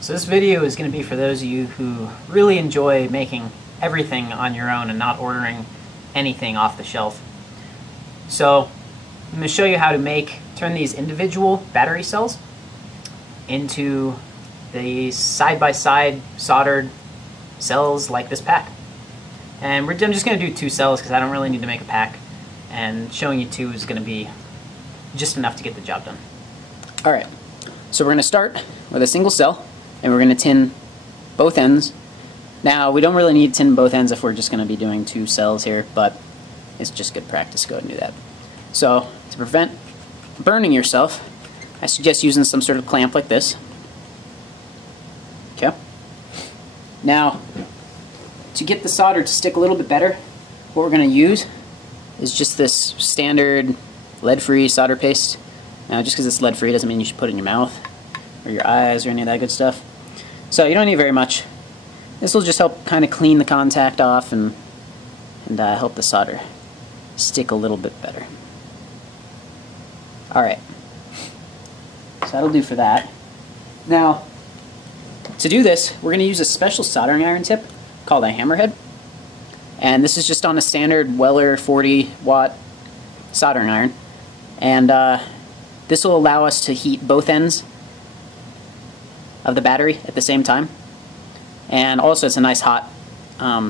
So this video is going to be for those of you who really enjoy making everything on your own and not ordering anything off the shelf. So I'm going to show you how to turn these individual battery cells into the side-by-side soldered cells like this pack. And I'm just going to do 2 cells because I don't really need to make a pack, and showing you 2 is going to be just enough to get the job done. Alright, so we're going to start with a single cell, and we're going to tin both ends. Now, we don't really need to tin both ends if we're just going to be doing 2 cells here, but it's just good practice to go ahead and do that. So, to prevent burning yourself, I suggest using some sort of clamp like this. Okay. Now, to get the solder to stick a little bit better, what we're going to use is just this standard lead-free solder paste. Now, just because it's lead-free doesn't mean you should put it in your mouth or your eyes or any of that good stuff. So you don't need very much. This will just help kind of clean the contact off and help the solder stick a little bit better. Alright, so that'll do for that. Now, to do this, we're going to use a special soldering iron tip called a hammerhead. And this is just on a standard Weller 40-watt soldering iron. And this will allow us to heat both ends of the battery at the same time. And also it's a nice hot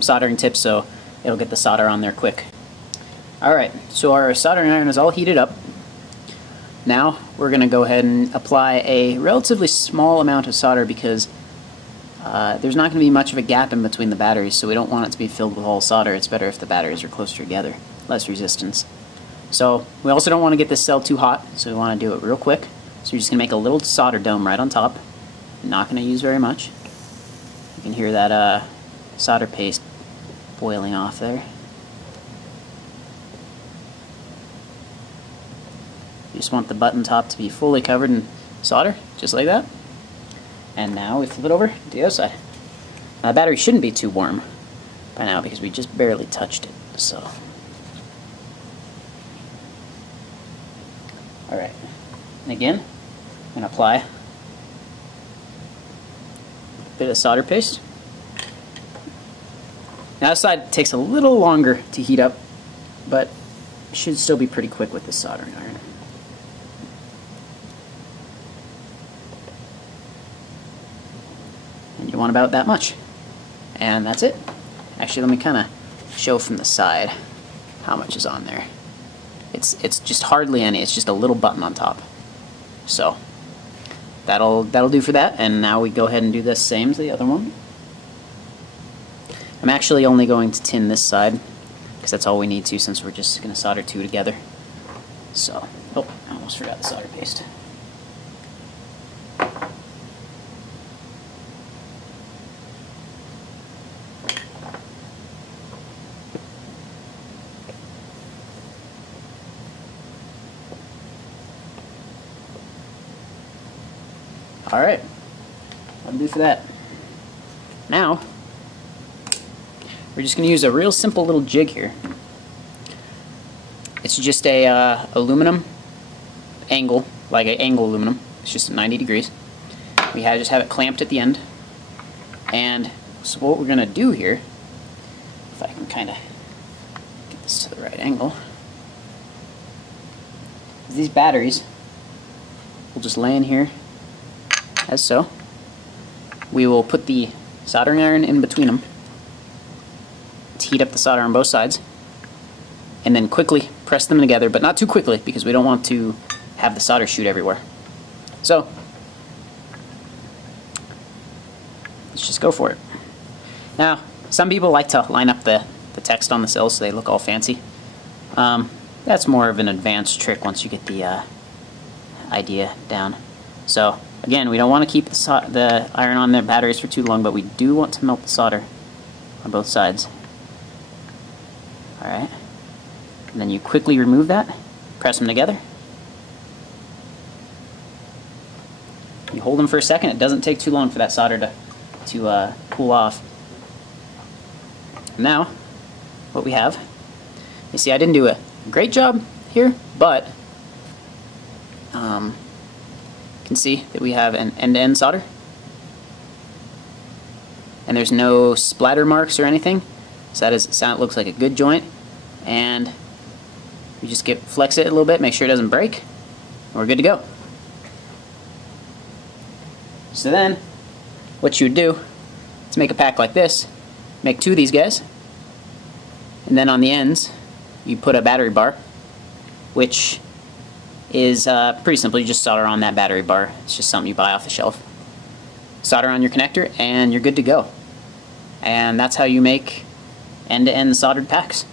soldering tip, so it'll get the solder on there quick. Alright, so our soldering iron is all heated up. Now we're going to go ahead and apply a relatively small amount of solder because there's not going to be much of a gap in between the batteries, so we don't want it to be filled with all solder. It's better if the batteries are closer together, less resistance. So we also don't want to get this cell too hot, so we want to do it real quick. So we're just going to make a little solder dome right on top. I'm not going to use very much. You can hear that solder paste boiling off there. You just want the button top to be fully covered in solder, just like that. And now we flip it over to the other side. Now the battery shouldn't be too warm by now because we just barely touched it. So, alright, and again, I'm going to apply a bit of solder paste. Now this side takes a little longer to heat up, but it should still be pretty quick with this soldering iron. And you want about that much. And that's it. Actually, let me kind of show from the side how much is on there. It's just hardly any. It's just a little button on top. So that'll do for that. And now we go ahead and do the same to the other one. I'm actually only going to tin this side because that's all we need to, since we're just going to solder 2 together. So, oh, I almost forgot the solder paste. Alright, that'll do for that. Now, we're just going to use a real simple little jig here. It's just a aluminum angle, like an angle aluminum. It's just 90 degrees. We just have it clamped at the end. And so what we're going to do here, if I can kind of get this to the right angle, is these batteries will just lay in here as so. We will put the soldering iron in between them to heat up the solder on both sides, and then quickly press them together, but not too quickly because we don't want to have the solder shoot everywhere. So let's just go for it. Now, some people like to line up the text on the cells so they look all fancy. That's more of an advanced trick once you get the idea down. So again, we don't want to keep the iron on the batteries for too long, but we do want to melt the solder on both sides. Alright, and then you quickly remove that, press them together. You hold them for a second. It doesn't take too long for that solder to cool off. Now, what we have, you see I didn't do a great job here, but you can see that we have an end-to-end solder. and there's no splatter marks or anything. So it looks like a good joint, and you just flex it a little bit, make sure it doesn't break, and we're good to go. So then, what you would do to make a pack like this, make 2 of these guys, and then on the ends you put a battery bar, which is pretty simple. You just solder on that battery bar. It's just something you buy off the shelf. Solder on your connector and you're good to go. And that's how you make end-to-end soldered packs.